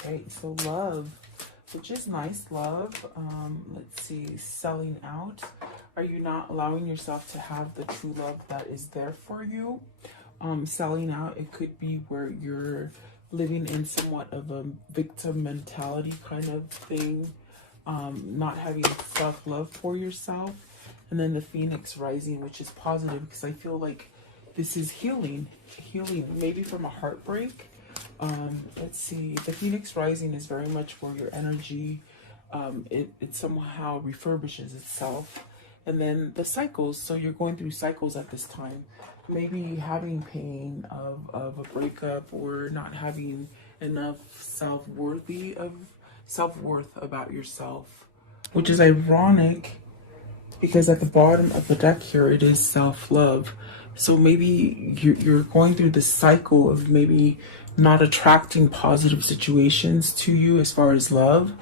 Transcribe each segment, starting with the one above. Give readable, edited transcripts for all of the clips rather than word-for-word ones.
Okay, so love, which is nice, love. Let's see, selling out. Are you not allowing yourself to have the true love that is there for you? Selling out, it could be where you're living in somewhat of a victim mentality kind of thing, not having self-love for yourself. And then the Phoenix rising, which is positive, because I feel like this is healing, maybe from a heartbreak. Let's see, the Phoenix rising is very much where your energy, it somehow refurbishes itself. And then the cycles, so you're going through cycles at this time, maybe having pain of a breakup, or not having enough self-worth about yourself, which is ironic because at the bottom of the deck here it is self-love. So maybe you're going through this cycle of maybe not attracting positive situations to you as far as love,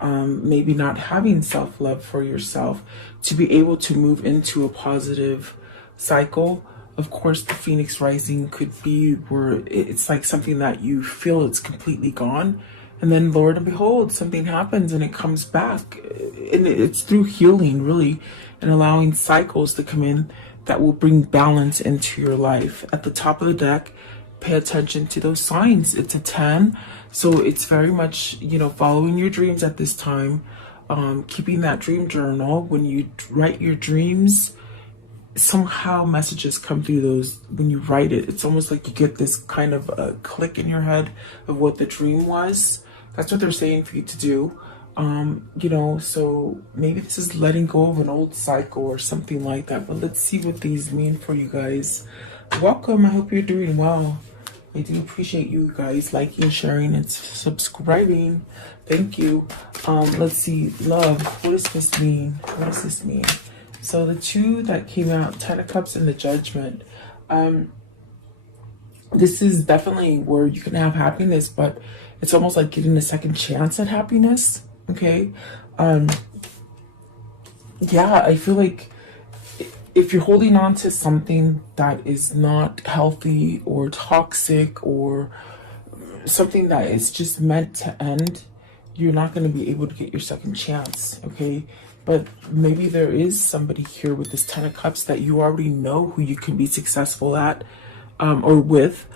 maybe not having self-love for yourself to be able to move into a positive cycle. Of course, the Phoenix rising could be where it's like something that you feel it's completely gone, and then Lord and behold, something happens and it comes back. And it's through healing, really, and allowing cycles to come in that will bring balance into your life. At the top of the deck, pay attention to those signs. It's a 10. So it's very much, following your dreams at this time, keeping that dream journal. When you write your dreams, somehow messages come through those when you write it. It's almost like you get this kind of a click in your head of what the dream was. That's what they're saying for you to do. So maybe this is letting go of an old cycle or something like that. But let's see what these mean for you guys. Welcome. I hope you're doing well. I do appreciate you guys liking, sharing, and subscribing. Thank you. Let's see. Love. What does this mean? What does this mean? So the two that came out, Ten of Cups and the Judgment. This is definitely where you can have happiness, but it's almost like getting a second chance at happiness. Okay. Yeah, I feel like if you're holding on to something that is not healthy or toxic, or something that is just meant to end, you're not going to be able to get your second chance. Okay. But maybe there is somebody here with this Ten of Cups that you already know who you can be successful at, or with,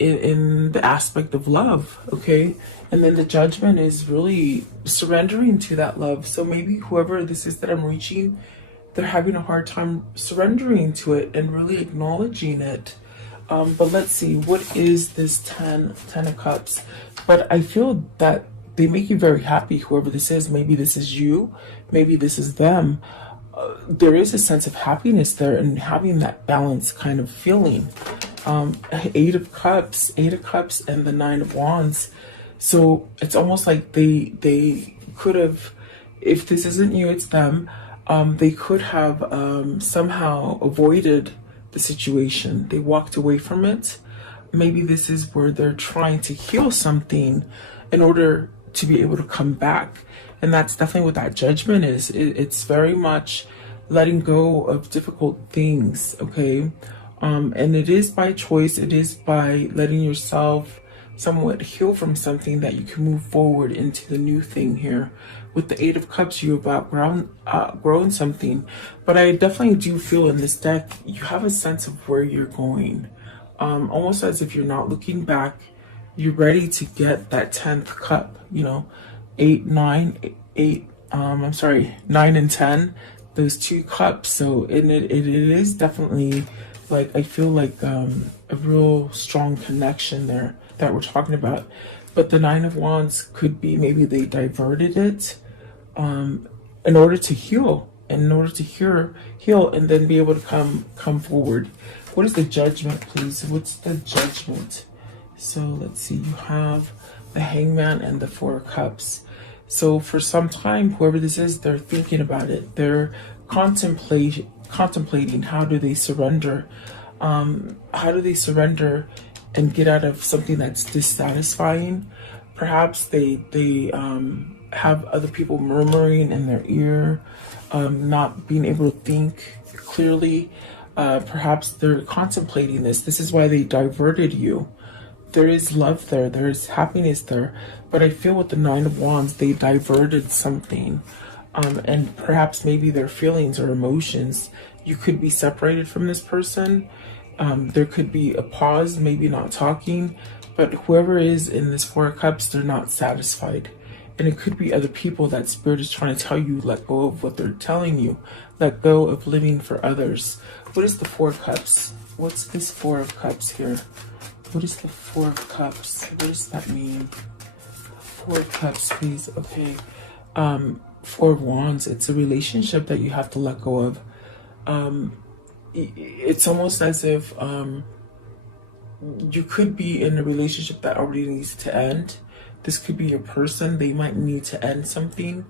in the aspect of love. Okay. And then the Judgment is really surrendering to that love. So maybe whoever this is that I'm reaching, they're having a hard time surrendering to it and really acknowledging it. But let's see, what is this 10 of Cups? But I feel that they make you very happy, whoever this is. Maybe this is you, maybe this is them. There is a sense of happiness there and having that balance kind of feeling. Eight of Cups, and the Nine of Wands. So it's almost like they could have, if this isn't you, it's them. They could have somehow avoided the situation. They walked away from it. Maybe this is where they're trying to heal something in order to be able to come back. And that's definitely what that Judgment is. It's very much letting go of difficult things, okay? And it is by choice. It is by letting yourself somewhat heal from something that you can move forward into the new thing here. With the Eight of Cups, you've outgrown something. But I definitely do feel in this deck, you have a sense of where you're going. Almost as if you're not looking back. You're ready to get that 10th cup, 9 and 10, those two cups. So it is definitely, like, I feel like a real strong connection there that we're talking about. But the Nine of Wands could be maybe they diverted it in order to heal, and then be able to come forward. What is the Judgment, please? What's the Judgment? So let's see, you have the Hangman and the Four of Cups. So for some time, whoever this is, they're thinking about it. They're contemplating how do they surrender? How do they surrender and get out of something that's dissatisfying? Perhaps they have other people murmuring in their ear, not being able to think clearly. Perhaps they're contemplating this. This is why they diverted you there is love there, there is happiness there, but I feel with the Nine of Wands, they diverted something, and perhaps maybe their feelings or emotions. You could be separated from this person. There could be a pause, maybe not talking, but whoever is in this Four of Cups, they're not satisfied. And it could be other people that Spirit is trying to tell you, let go of what they're telling you. Let go of living for others. What is the Four of Cups? What's this Four of Cups here? What is the Four of Cups? What does that mean? Four of Cups, please. Okay. Four of Wands. It's a relationship that you have to let go of. It's almost as if you could be in a relationship that already needs to end. This could be your person. They might need to end something.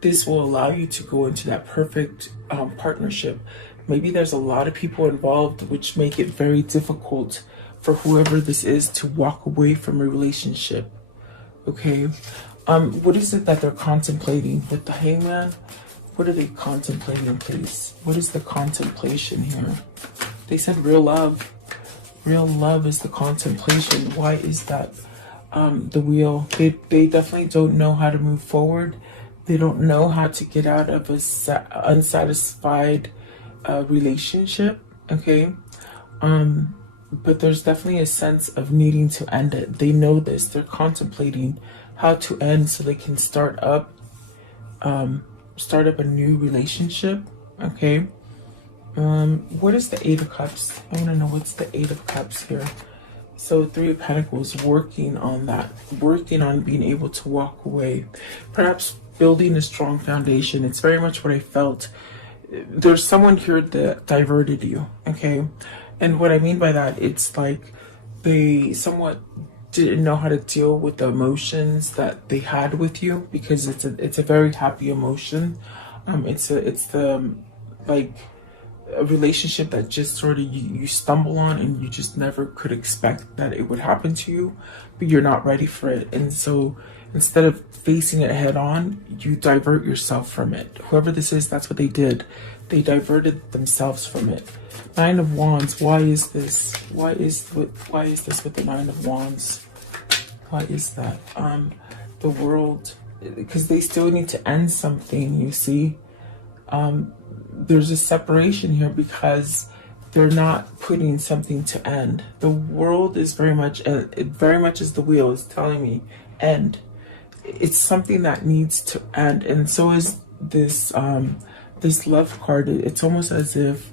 This will allow you to go into that perfect partnership. Maybe there's a lot of people involved, which make it very difficult for whoever this is to walk away from a relationship. Okay. What is it that they're contemplating with the Hangman? What are they contemplating, please? What is the contemplation here? They said real love. Real love is the contemplation. Why is that? The Wheel. They definitely don't know how to move forward. They don't know how to get out of a unsatisfied relationship. Okay. But there's definitely a sense of needing to end it. They know this. They're contemplating how to end so they can start up a new relationship. Okay. What is the Eight of Cups? I want to know what's the Eight of Cups here. So Three of Pentacles, working on that, working on being able to walk away, perhaps building a strong foundation. It's very much what I felt. There's someone here that diverted you. Okay. And what I mean by that, it's like they somewhat didn't know how to deal with the emotions that they had with you, because it's a very happy emotion. It's the like a relationship that just sort of you stumble on, and you just never could expect that it would happen to you, but you're not ready for it. And so instead of facing it head on, you divert yourself from it. Whoever this is, that's what they did. They diverted themselves from it. Nine of Wands. Why is this? Why is this with the Nine of Wands? Why is that? The World, because they still need to end something, you see. There's a separation here because they're not putting something to end. The World is very much as the Wheel is telling me, end. It's something that needs to end, and so is this this Love card. It's almost as if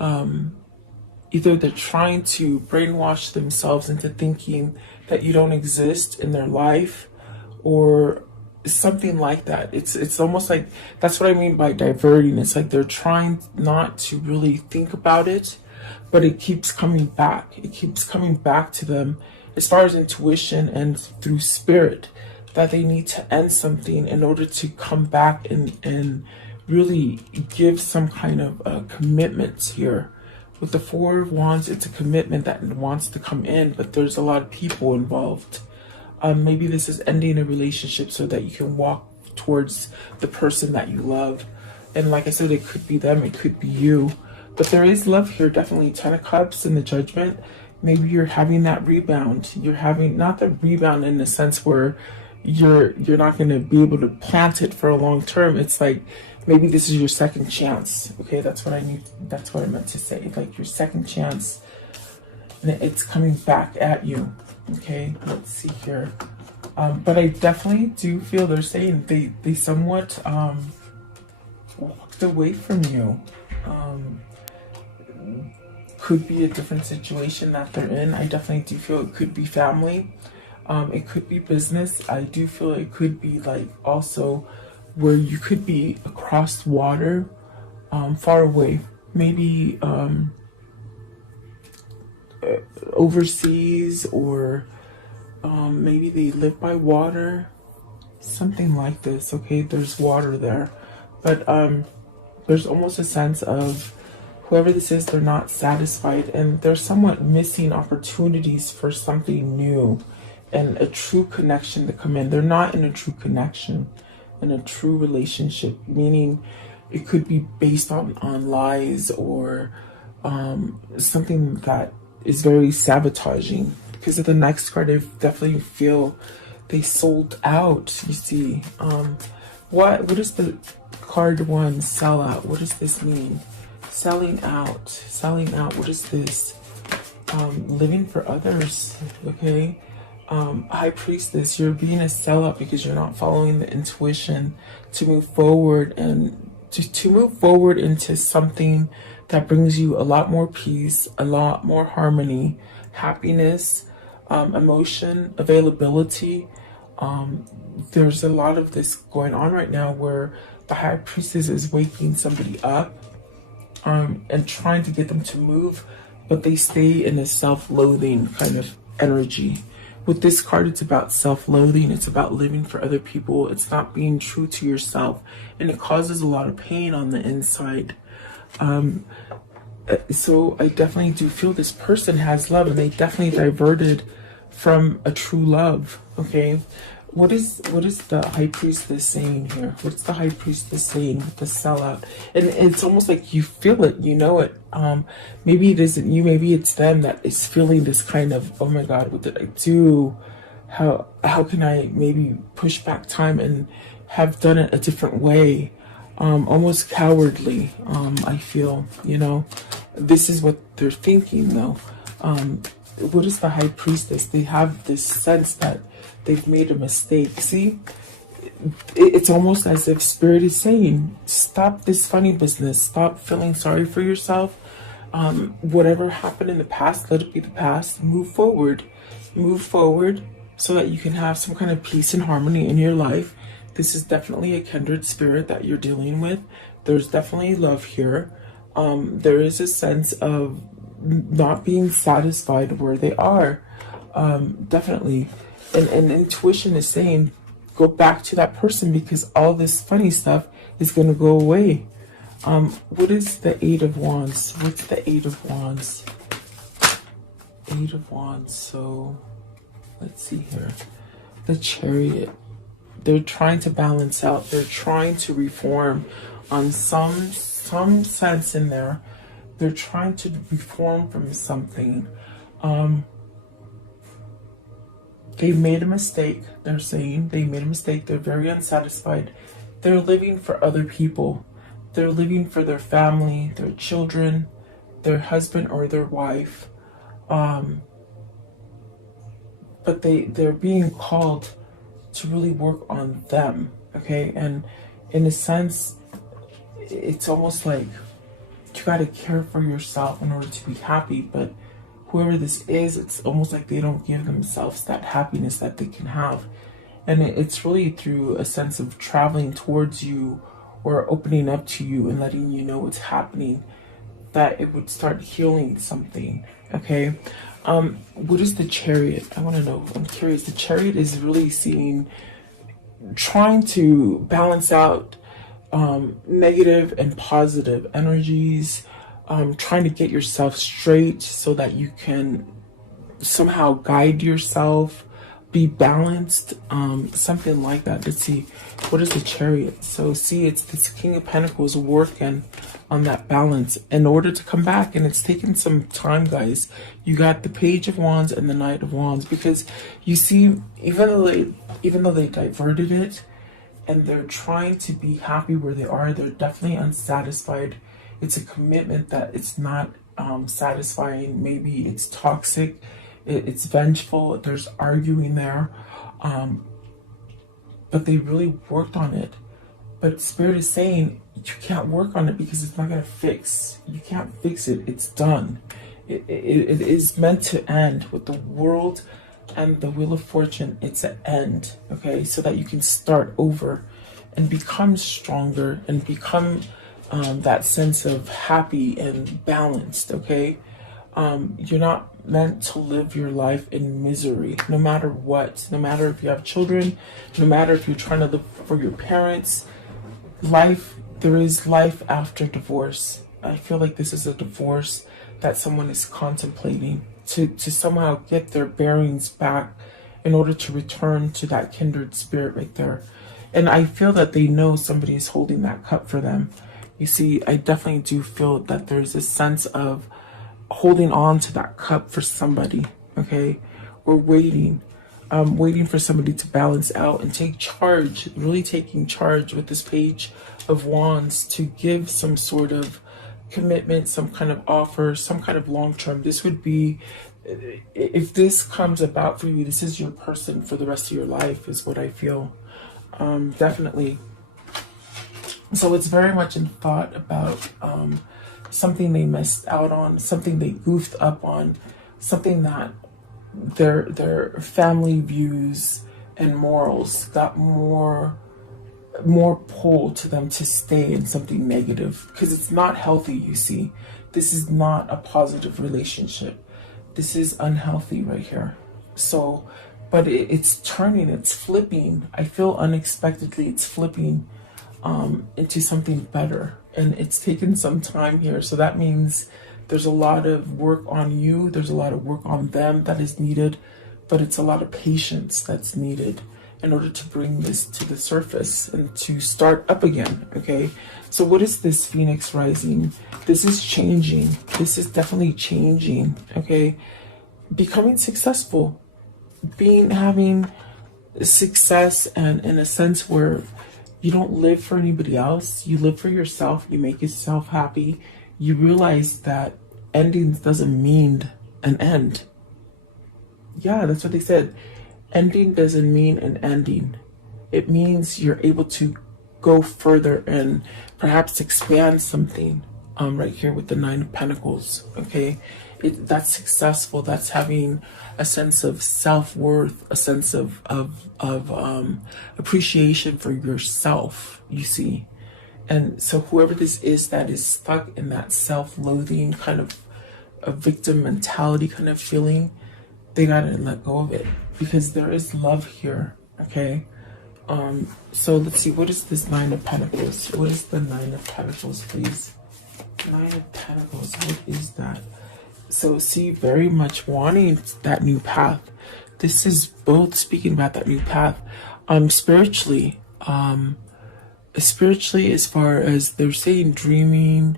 either they're trying to brainwash themselves into thinking that you don't exist in their life, or something like that. It's almost like, that's what I mean by diverting. It's like they're trying not to really think about it, but it keeps coming back. It keeps coming back to them as far as intuition and through spirit, that they need to end something in order to come back and really give some kind of commitment here. With the Four of Wands, it's a commitment that wants to come in, but there's a lot of people involved. Maybe this is ending a relationship so that you can walk towards the person that you love. And like I said, it could be them, it could be you. But there is love here, definitely. Ten of Cups in the Judgment. Maybe you're having that rebound. You're having, not the rebound in the sense where you're not going to be able to plant it for a long term. It's like, maybe this is your second chance. Okay, that's what I need. That's what I meant to say. Like your second chance, and it's coming back at you. Okay, let's see here. But I definitely do feel they're saying they somewhat walked away from you. Could be a different situation that they're in. I definitely do feel it could be family. It could be business. I do feel it could be like also where you could be across water, far away, maybe overseas, or maybe they live by water, something like this. Okay, there's water there, but there's almost a sense of whoever this is, they're not satisfied, and they're somewhat missing opportunities for something new and a true connection to come in. They're not in a true connection, in a true relationship, meaning it could be based on lies or something that is very sabotaging. because of the next card, I definitely feel they sold out. You see, what is the card one? Sell out. What does this mean? Selling out. Selling out. What is this? Living for others. Okay. High Priestess, you're being a sellout because you're not following the intuition to move forward and to move forward into something that brings you a lot more peace, a lot more harmony, happiness, emotion, availability. There's a lot of this going on right now where the High Priestess is waking somebody up and trying to get them to move, but they stay in a self-loathing kind of energy. With this card, it's about self-loathing. It's about living for other people. It's not being true to yourself. And it causes a lot of pain on the inside. So I definitely do feel this person has love, and they definitely diverted from a true love. Okay. What is the High Priestess saying here? What's the High Priestess saying with the sellout? And it's almost like you feel it, you know it. Maybe it isn't you, maybe it's them that is feeling this kind of, oh my God, what did I do? How can I maybe push back time and have done it a different way? Almost cowardly, I feel, you know. This is what they're thinking though. What is the High Priestess? They have this sense that they've made a mistake. See, it's almost as if Spirit is saying, stop this funny business. Stop feeling sorry for yourself. Whatever happened in the past, let it be the past. Move forward. Move forward so that you can have some kind of peace and harmony in your life. This is definitely a kindred spirit that you're dealing with. There's definitely love here. There is a sense of not being satisfied where they are. Definitely. And intuition is saying, go back to that person because all this funny stuff is going to go away. What is the Eight of Wands? What's the Eight of Wands? Eight of Wands. So let's see here. The Chariot. They're trying to balance out. They're trying to reform on some sense in there. They're trying to reform from something. They made a mistake. They're saying they made a mistake. They're very unsatisfied. They're living for other people. They're living for their family, their children, their husband or their wife. But they're being called to really work on them. Okay. And in a sense, it's almost like you got to care for yourself in order to be happy. But whoever this is, it's almost like they don't give themselves that happiness that they can have. And it's really through a sense of traveling towards you or opening up to you and letting you know what's happening that it would start healing something. Okay. What is the Chariot? I want to know. I'm curious. The Chariot is really trying to balance out negative and positive energies, trying to get yourself straight so that you can somehow guide yourself, be balanced, something like that. Let's see, what is the Chariot? So see, it's this King of Pentacles working on that balance in order to come back, and it's taken some time, guys. You got the Page of Wands and the Knight of Wands, because you see, even though they diverted it and they're trying to be happy where they are, they're definitely unsatisfied. It's a commitment that it's not satisfying. Maybe it's toxic, it's vengeful, there's arguing there, but they really worked on it. But Spirit is saying you can't work on it because it's not going to fix. You can't fix it. It's done. It is meant to end with the World and the Wheel of Fortune. It's an end, okay? So that you can start over and become stronger and become that sense of happy and balanced, okay? You're not meant to live your life in misery, no matter what. No matter if you have children, no matter if you're trying to live for your parents. There is life after divorce. I feel like this is a divorce that someone is contemplating to somehow get their bearings back in order to return to that kindred spirit right there. And I feel that they know somebody is holding that cup for them. You see, I definitely do feel that there's a sense of holding on to that cup for somebody, okay? or waiting. Waiting for somebody to balance out and take charge, really taking charge with this Page of Wands to give some sort of commitment, some kind of offer, some kind of long-term. This would be, if this comes about for you, this is your person for the rest of your life, is what I feel. Definitely. So it's very much in thought about something they missed out on, something they goofed up on, something that their family views and morals got more pull to them to stay in something negative, because it's not healthy. You see, this is not a positive relationship. This is unhealthy right here. So, but it's turning, it's flipping. I feel unexpectedly it's flipping into something better, and it's taken some time here. So that means there's a lot of work on you, there's a lot of work on them that is needed, but it's a lot of patience that's needed in order to bring this to the surface and to start up again. Okay, so what is this Phoenix rising? This is changing. This is definitely changing. Okay, becoming successful, having success, and in a sense where you don't live for anybody else, you live for yourself, you make yourself happy. You realize that endings doesn't mean an end. Yeah, that's what they said. Ending doesn't mean an ending. It means you're able to go further and perhaps expand something. Right here with the Nine of Pentacles. Okay, that's successful. That's having a sense of self-worth, a sense of appreciation for yourself. You see. And so whoever this is that is stuck in that self-loathing kind of a victim mentality kind of feeling, they gotta let go of it, because there is love here. Okay, so let's see, what is this Nine of Pentacles? What is the Nine of Pentacles, please? Nine of Pentacles, what is that? So see, very much wanting that new path. This is both speaking about that new path. Spiritually, as far as they're saying, dreaming,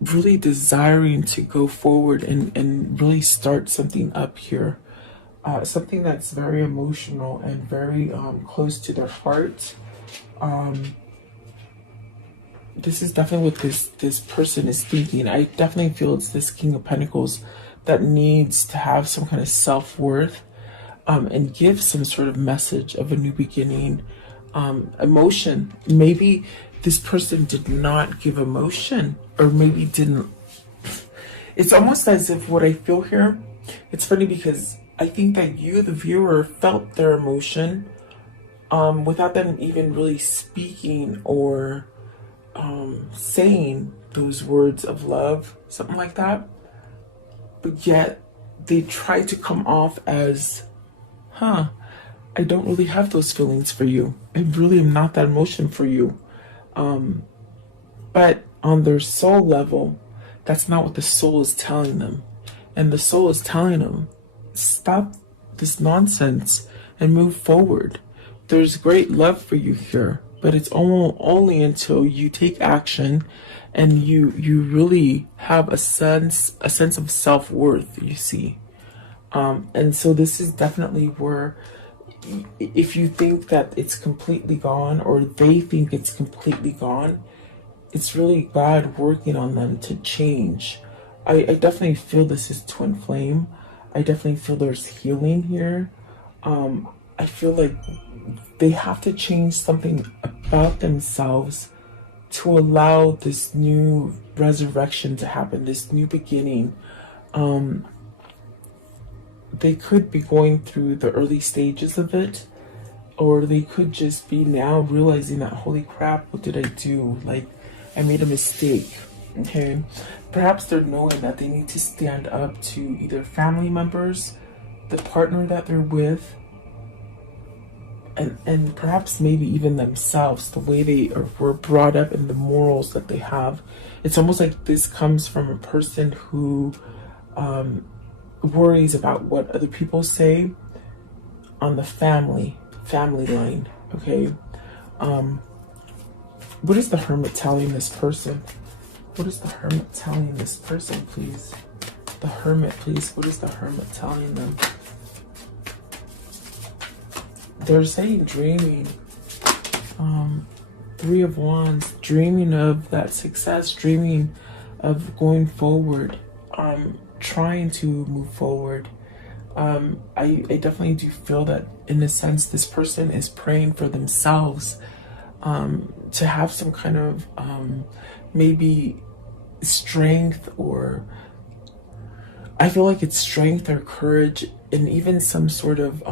really desiring to go forward and really start something up here. Something that's very emotional and very close to their heart. This is definitely what this person is thinking. I definitely feel it's this King of Pentacles that needs to have some kind of self-worth, and give some sort of message of a new beginning. Emotion. Maybe this person did not give emotion, or maybe didn't. It's almost as if what I feel here, it's funny because I think that you, the viewer, felt their emotion without them even really speaking or saying those words of love, something like that. But yet they try to come off as, I don't really have those feelings for you. I really am not that emotion for you. But on their soul level, that's not what the soul is telling them. And the soul is telling them, stop this nonsense and move forward. There's great love for you here, but it's only until you take action and you really have a sense of self-worth, you see. And so this is definitely where, if you think that it's completely gone, or they think it's completely gone, it's really God working on them to change. I definitely feel this is twin flame. I definitely feel there's healing here. I feel like they have to change something about themselves to allow this new resurrection to happen, this new beginning. They could be going through the early stages of it, or they could just be now realizing that, holy crap, what did I do? Like, I made a mistake. Okay, perhaps they're knowing that they need to stand up to either family members, the partner that they're with, and perhaps maybe even themselves, the way they were brought up and the morals that they have. It's almost like this comes from a person who worries about what other people say on the family line. Okay, what is the Hermit telling this person? What is the Hermit telling this person, please? The Hermit, please. What is the Hermit telling them? They're saying dreaming. Three of Wands, dreaming of that success, dreaming of going forward, trying to move forward. I definitely do feel that, in a sense, this person is praying for themselves, to have some kind of maybe strength, or I feel like it's strength or courage, and even some sort of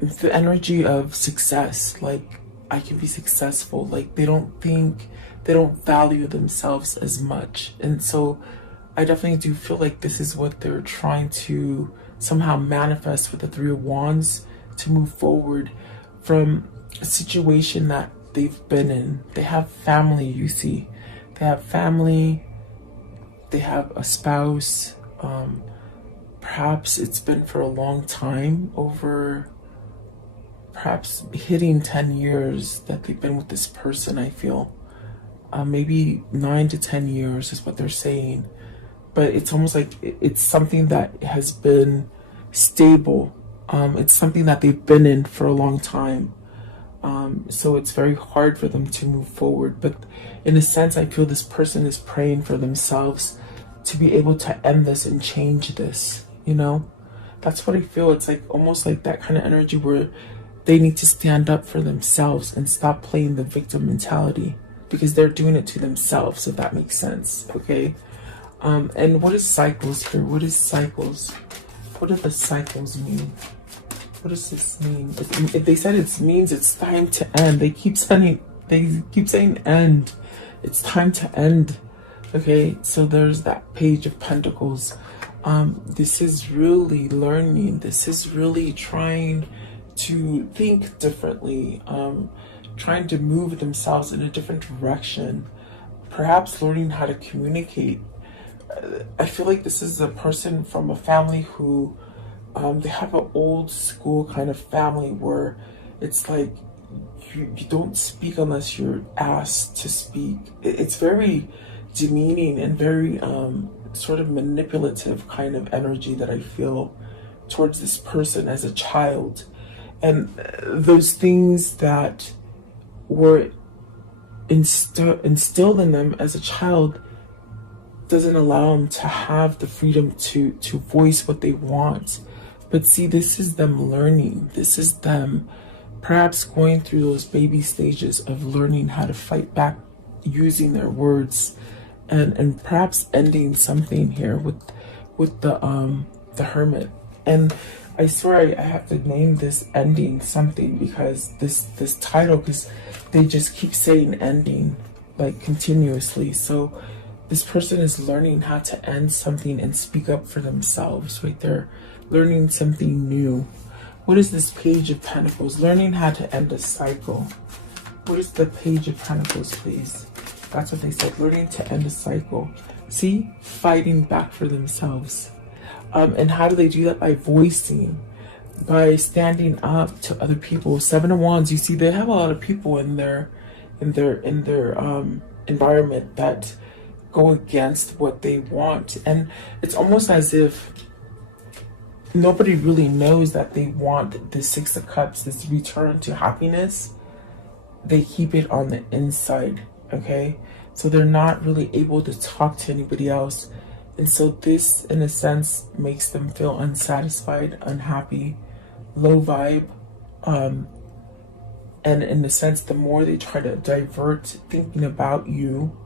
the energy of success. Like, I can be successful. Like, they don't value themselves as much. And so I definitely do feel like this is what they're trying to somehow manifest with the Three of Wands, to move forward from a situation that they've been in. They have family, you see. They have family, they have a spouse. Perhaps it's been for a long time, over perhaps hitting 10 years that they've been with this person, I feel. Maybe 9 to 10 years is what they're saying. But it's almost like it's something that has been stable. It's something that they've been in for a long time. So it's very hard for them to move forward. But in a sense, I feel this person is praying for themselves to be able to end this and change this, you know? That's what I feel. It's like almost like that kind of energy where they need to stand up for themselves and stop playing the victim mentality, because they're doing it to themselves, if that makes sense, okay? And what is cycles here? What is cycles? What do the cycles mean? What does this mean? If they said it means it's time to end. They keep saying end. It's time to end. Okay, so there's that Page of Pentacles. This is really learning. This is really trying to think differently, trying to move themselves in a different direction, perhaps learning how to communicate. I feel like this is a person from a family who, they have an old school kind of family where it's like you don't speak unless you're asked to speak. It's very demeaning and very sort of manipulative kind of energy that I feel towards this person as a child. And those things that were instilled in them as a child doesn't allow them to have the freedom to voice what they want. But see, this is them learning. This is them perhaps going through those baby stages of learning how to fight back using their words, and perhaps ending something here with the Hermit. And I swear I have to name this ending something, because this title, because they just keep saying ending like continuously. So this person is learning how to end something and speak up for themselves, right? They're learning something new. What is this Page of Pentacles? Learning how to end a cycle. What is the Page of Pentacles, please? That's what they said, learning to end a cycle. See, fighting back for themselves. And how do they do that? By voicing, by standing up to other people. Seven of Wands, you see, they have a lot of people in their environment that go against what they want. And it's almost as if nobody really knows that they want the Six of Cups, this return to happiness. They keep it on the inside, okay? So they're not really able to talk to anybody else. And so this, in a sense, makes them feel unsatisfied, unhappy, low vibe. And in a sense, the more they try to divert thinking about you,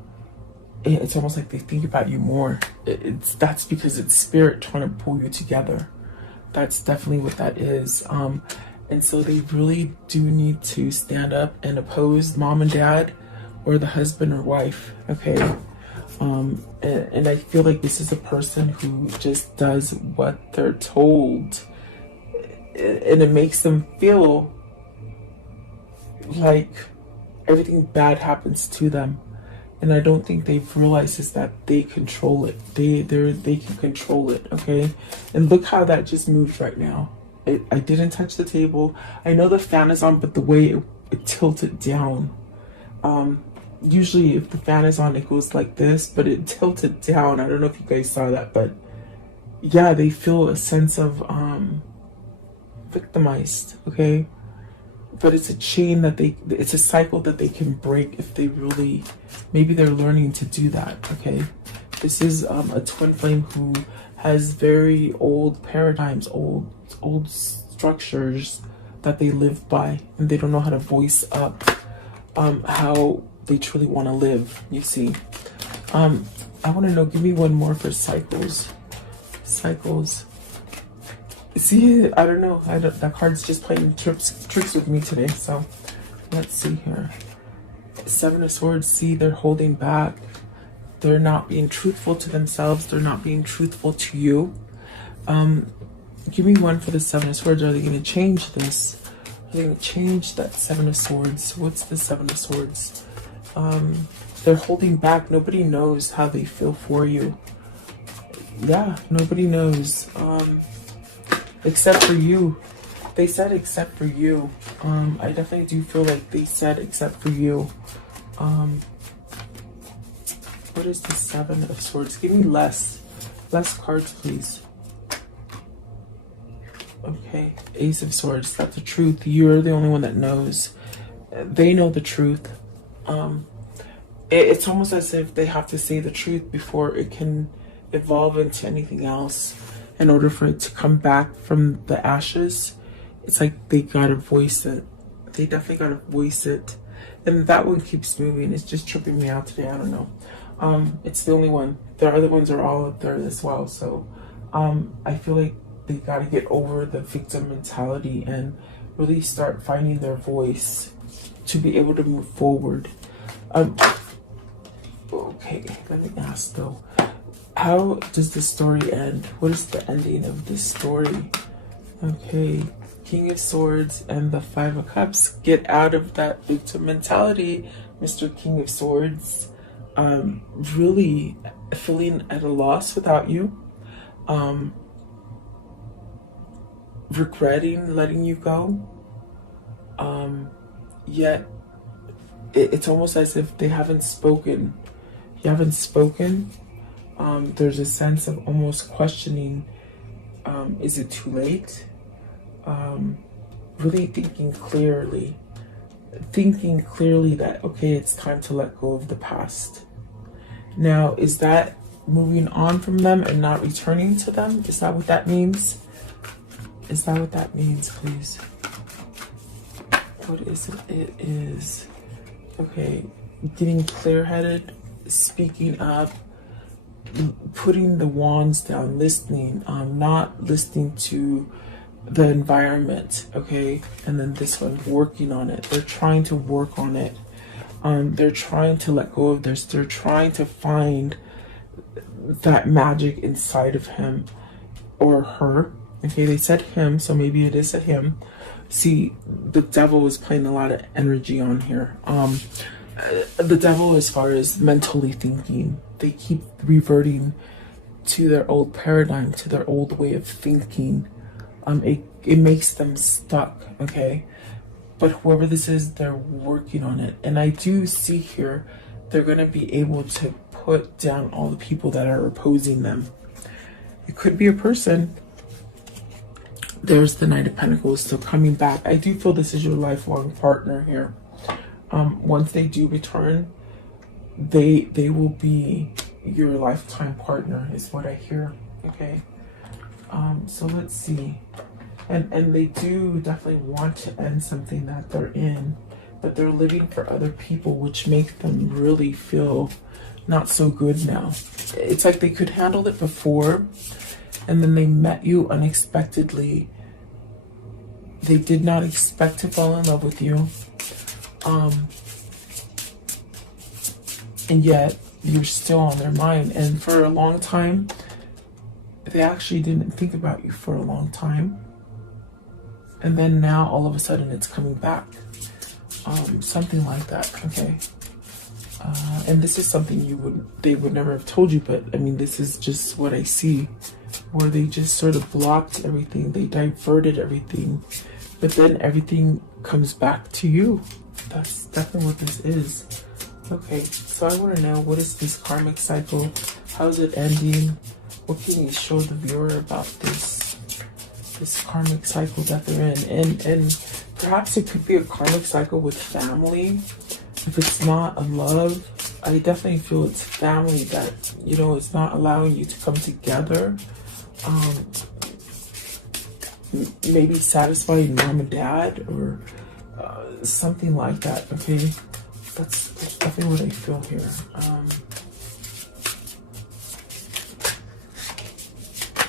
it's almost like they think about you more. That's because it's spirit trying to pull you together. That's definitely what that is. And so they really do need to stand up and oppose mom and dad, or the husband or wife, okay? And I feel like this is a person who just does what they're told, and it makes them feel like everything bad happens to them. And I don't think they've realized is that they control it. They can control it, okay? And look how that just moved right now. I didn't touch the table. I know the fan is on, but the way it tilted down, usually if the fan is on, it goes like this, but it tilted down. I don't know if you guys saw that, but yeah, they feel a sense of victimized, okay? But it's a chain that it's a cycle that they can break if they really, maybe they're learning to do that, okay? This is a twin flame who has very old paradigms, old structures that they live by, and they don't know how to voice up how they truly want to live, you see. I want to know, give me one more for cycles. Cycles. See, I don't know. That card's just playing tricks with me today. So let's see here. Seven of Swords. See, they're holding back. They're not being truthful to themselves. They're not being truthful to you. Give me one for the Seven of Swords. Are they going to change this? Are they going to change that Seven of Swords? What's the Seven of Swords? They're holding back. Nobody knows how they feel for you. Yeah, nobody knows. Except for you. They said except for you. I definitely do feel like they said except for you. What is the Seven of Swords? Give me less cards, please. Okay, Ace of Swords. That's the truth. You're the only one that knows. They know the truth. It's almost as if they have to say the truth before it can evolve into anything else. In order for it to come back from the ashes, it's like they gotta voice it. They definitely gotta voice it. And that one keeps moving. It's just tripping me out today. I don't know. It's the only one. The other ones are all up there as well. So I feel like they gotta get over the victim mentality and really start finding their voice to be able to move forward. Okay, let me ask though. How does the story end? What is the ending of this story? Okay, King of Swords and the Five of Cups. Get out of that victim mentality, Mr. King of Swords. Really feeling at a loss without you. Regretting letting you go. Yet it's almost as if they haven't spoken. You haven't spoken. There's a sense of almost questioning, is it too late? Really thinking clearly that, okay, it's time to let go of the past. Now, is that moving on from them and not returning to them? Is that what that means? Is that what that means, please? What is it? It is, okay, getting clear-headed, speaking up, putting the wands down, listening, not listening to the environment, okay? And then this one, working on it. They're trying to work on it. They're trying to let go of this. They're trying to find that magic inside of him or her. Okay, they said him, so maybe it is a him. See, the devil is playing a lot of energy on here. The devil, as far as mentally thinking, they keep reverting to their old paradigm, to their old way of thinking. It makes them stuck, okay? But whoever this is, they're working on it. And I do see here, they're going to be able to put down all the people that are opposing them. It could be a person. There's the Knight of Pentacles still coming back. I do feel this is your lifelong partner here. Once they do return, they will be your lifetime partner is what I hear. Okay. So let's see. And they do definitely want to end something that they're in, but they're living for other people, which make them really feel not so good now. It's like they could handle it before, and then they met you unexpectedly. They did not expect to fall in love with you. And yet you're still on their mind. And for a long time, they actually didn't think about you for a long time. And then now all of a sudden it's coming back. Something like that, okay? And this is something they would never have told you, but I mean, this is just what I see, where they just sort of blocked everything. They diverted everything, but then everything comes back to you. That's definitely what this is. Okay, so I want to know, what is this karmic cycle? How's it ending? What can you show the viewer about this karmic cycle that they're in? And perhaps it could be a karmic cycle with family. If it's not a love, I definitely feel it's family that, you know, it's not allowing you to come together. Maybe satisfying mom and dad, or something like that. Okay, that's definitely what I feel here.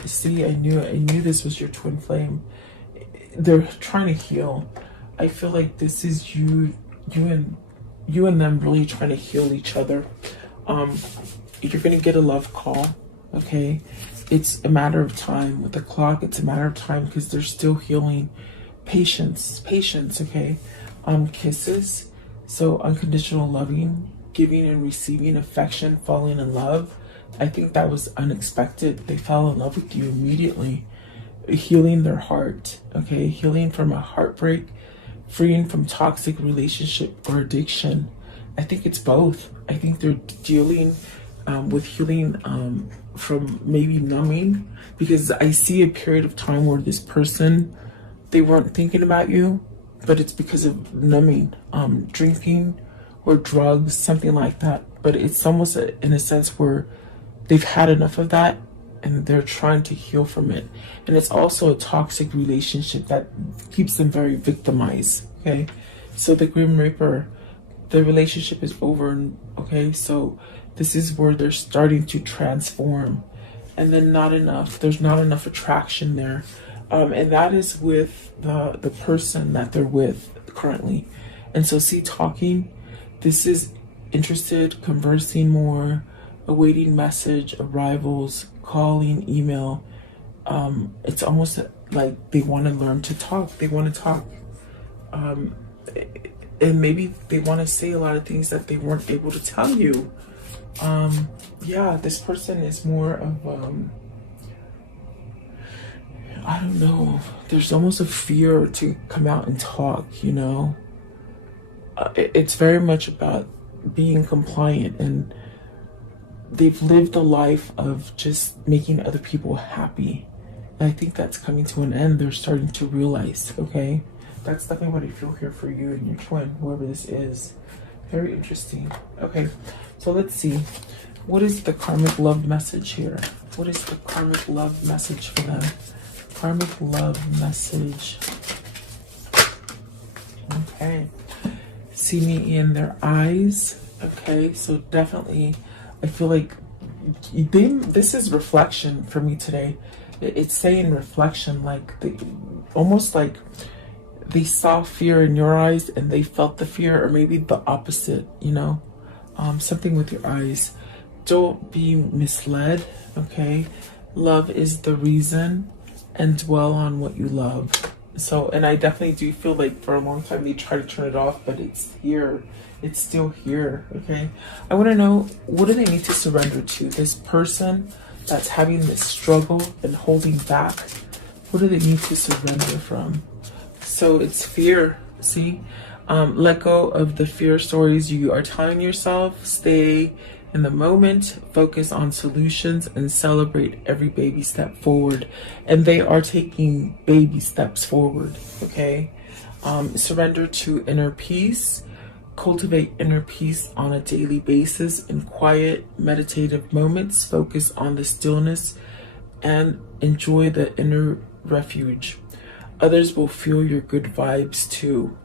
See, I knew this was your twin flame. They're trying to heal. I feel like this is you and them really trying to heal each other. You're gonna get a love call. Okay, it's a matter of time with the clock. It's a matter of time because they're still healing. Patience. Okay, kisses. So unconditional loving, giving and receiving affection, falling in love. I think that was unexpected. They fell in love with you immediately. Healing their heart. Okay, healing from a heartbreak, freeing from toxic relationship or addiction. I think it's both. I think they're dealing with healing from maybe numbing, because I see a period of time where this person, they weren't thinking about you, but it's because of numbing, drinking or drugs, something like that. But it's almost in a sense where they've had enough of that and they're trying to heal from it. And it's also a toxic relationship that keeps them very victimized. Okay, so the Grim Reaper, the relationship is over. Okay, so this is where they're starting to transform, and then there's not enough attraction there, and that is with the person that they're with currently. And so see, talking, this is interested, conversing more, awaiting message, arrivals, calling, email. It's almost like they want to learn to talk. They want to talk. And maybe they want to say a lot of things that they weren't able to tell you. Yeah, this person is more of, I don't know, there's almost a fear to come out and talk, you know? It's very much about being compliant, and they've lived a life of just making other people happy. And I think that's coming to an end. They're starting to realize, okay? That's definitely what I feel here for you and your twin, whoever this is. Very interesting. Okay, so let's see. What is the karmic love message here? What is the karmic love message for them? Karmic love message. Okay. See me in their eyes. Okay, so definitely, I feel like this is reflection for me today. It's saying reflection, like almost like they saw fear in your eyes and they felt the fear, or maybe the opposite, you know, something with your eyes. Don't be misled. Okay, love is the reason, and dwell on what you love. So, and I definitely do feel like for a long time they try to turn it off, but it's here. It's still here. Okay, I want to know, what do they need to surrender to? This person that's having this struggle and holding back, what do they need to surrender from? So it's fear. See, let go of the fear stories you are telling yourself. Stay in the moment, focus on solutions, and celebrate every baby step forward. And they are taking baby steps forward. Okay, surrender to inner peace. Cultivate inner peace on a daily basis in quiet, meditative moments. Focus on the stillness and enjoy the inner refuge. Others will feel your good vibes too,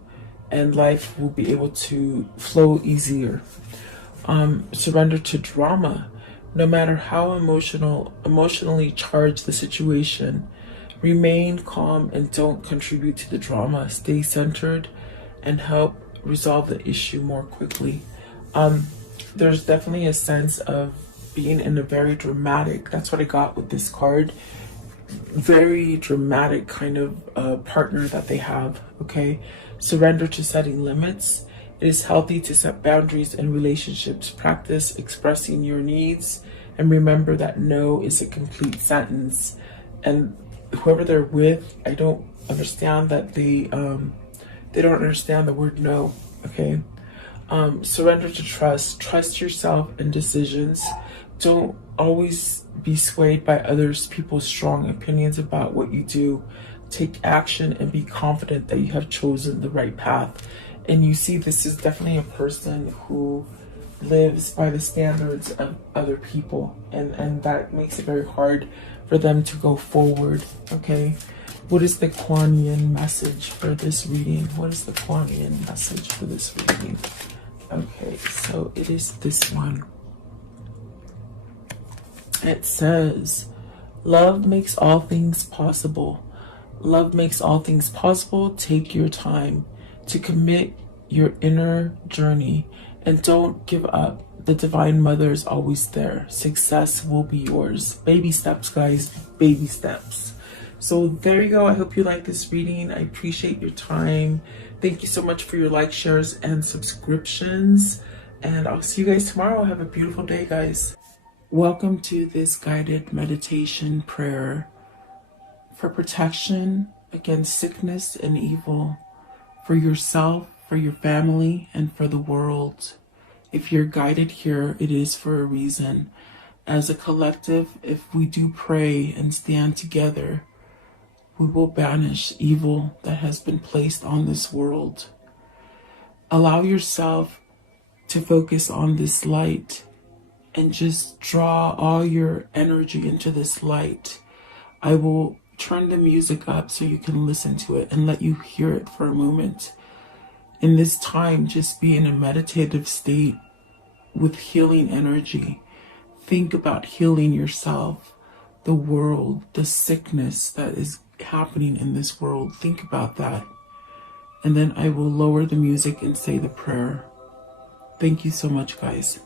and life will be able to flow easier. Surrender to drama. No matter how emotionally charged the situation, remain calm and don't contribute to the drama. Stay centered and help resolve the issue more quickly. There's definitely a sense of being in a very dramatic, that's what I got with this card, very dramatic kind of partner that they have. Okay, surrender to setting limits. It is healthy to set boundaries in relationships. Practice expressing your needs, and remember that no is a complete sentence. And whoever they're with, I don't understand that they don't understand the word no. Okay, Surrender to trust. Trust yourself and decisions. Don't always be swayed by others people's strong opinions about what you do. Take action and be confident that you have chosen the right path. And you see, this is definitely a person who lives by the standards of other people, and that makes it very hard for them to go forward. Okay, what is the Kuan Yin message for this reading? What is the Kuan Yin message for this reading? Okay, so it is this one. It says, love makes all things possible. Love makes all things possible. Take your time to commit your inner journey and don't give up. The Divine Mother is always there. Success will be yours. Baby steps, guys. Baby steps. So there you go. I hope you like this reading. I appreciate your time. Thank you so much for your likes, shares, and subscriptions. And I'll see you guys tomorrow. Have a beautiful day, guys. Welcome to this guided meditation prayer for protection against sickness and evil, for yourself, for your family, and for the world. If you're guided here, it is for a reason. As a collective, if we do pray and stand together, we will banish evil that has been placed on this world. Allow yourself to focus on this light and just draw all your energy into this light. I will turn the music up so you can listen to it and let you hear it for a moment. In this time, just be in a meditative state with healing energy. Think about healing yourself, the world, the sickness that is happening in this world. Think about that. And then I will lower the music and say the prayer. Thank you so much, guys.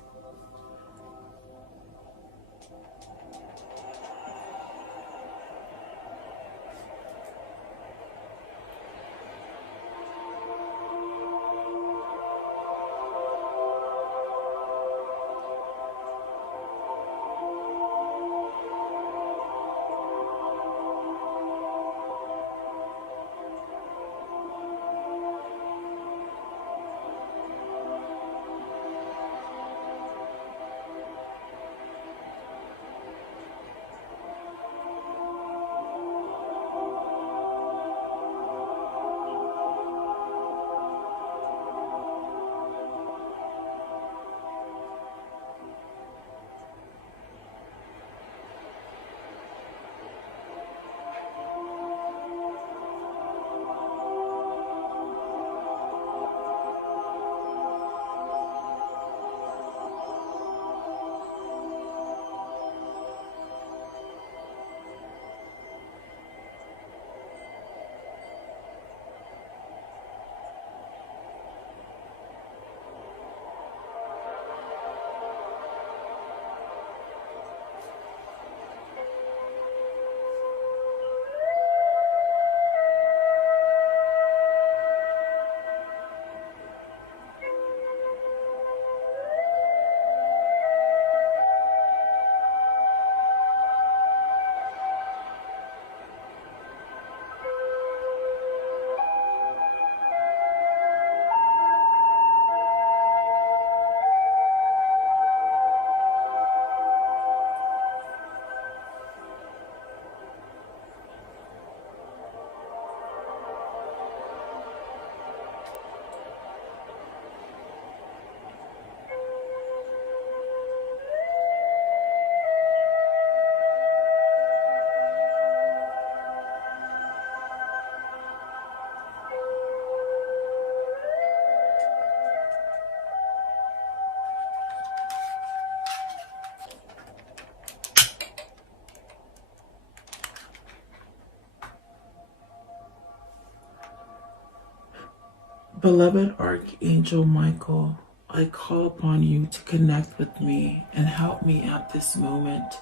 Beloved Archangel Michael, I call upon you to connect with me and help me at this moment,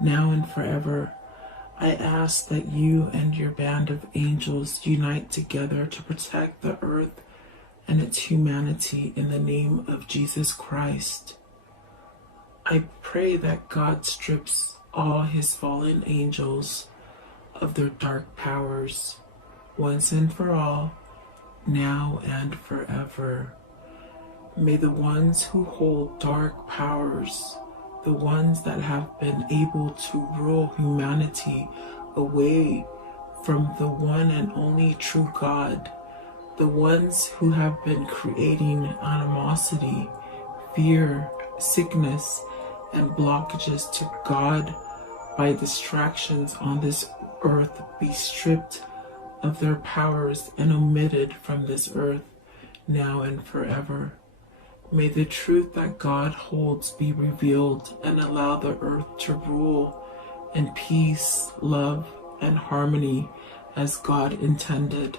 now and forever. I ask that you and your band of angels unite together to protect the earth and its humanity in the name of Jesus Christ. I pray that God strips all his fallen angels of their dark powers once and for all, now and forever. May the ones who hold dark powers, the ones that have been able to rule humanity away from the one and only true God, the ones who have been creating animosity, fear, sickness, and blockages to God by distractions on this earth be stripped of their powers and omitted from this earth now and forever. May the truth that God holds be revealed and allow the earth to rule in peace, love, and harmony as God intended.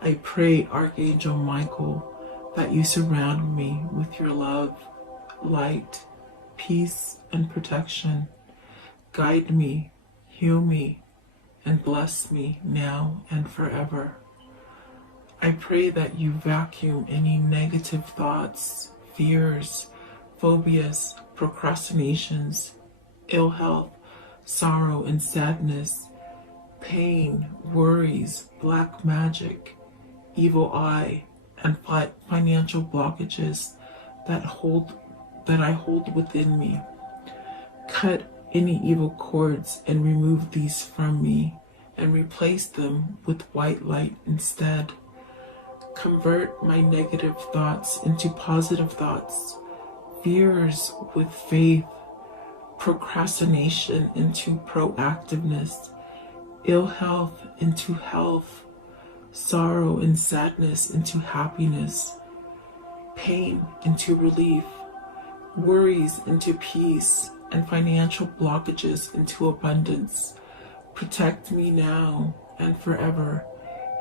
I pray, Archangel Michael, that you surround me with your love, light, peace, and protection. Guide me, heal me, and bless me now and forever. I pray that you vacuum any negative thoughts, fears, phobias, procrastinations, ill health, sorrow and sadness, pain, worries, black magic, evil eye, and financial blockages that I hold within me. Cut any evil cords and remove these from me and replace them with white light instead. Convert my negative thoughts into positive thoughts, fears with faith, procrastination into proactiveness, ill health into health, sorrow and sadness into happiness, pain into relief, worries into peace, and financial blockages into abundance. Protect me now and forever.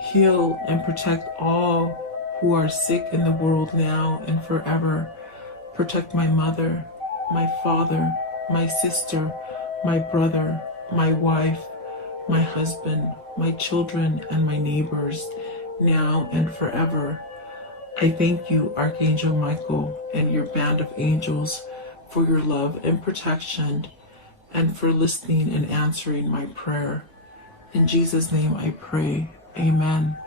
Heal and protect all who are sick in the world now and forever. Protect my mother, my father, my sister, my brother, my wife, my husband, my children, and my neighbors, now and forever. I thank you, Archangel Michael, and your band of angels for your love and protection, and for listening and answering my prayer. In Jesus' name I pray. Amen.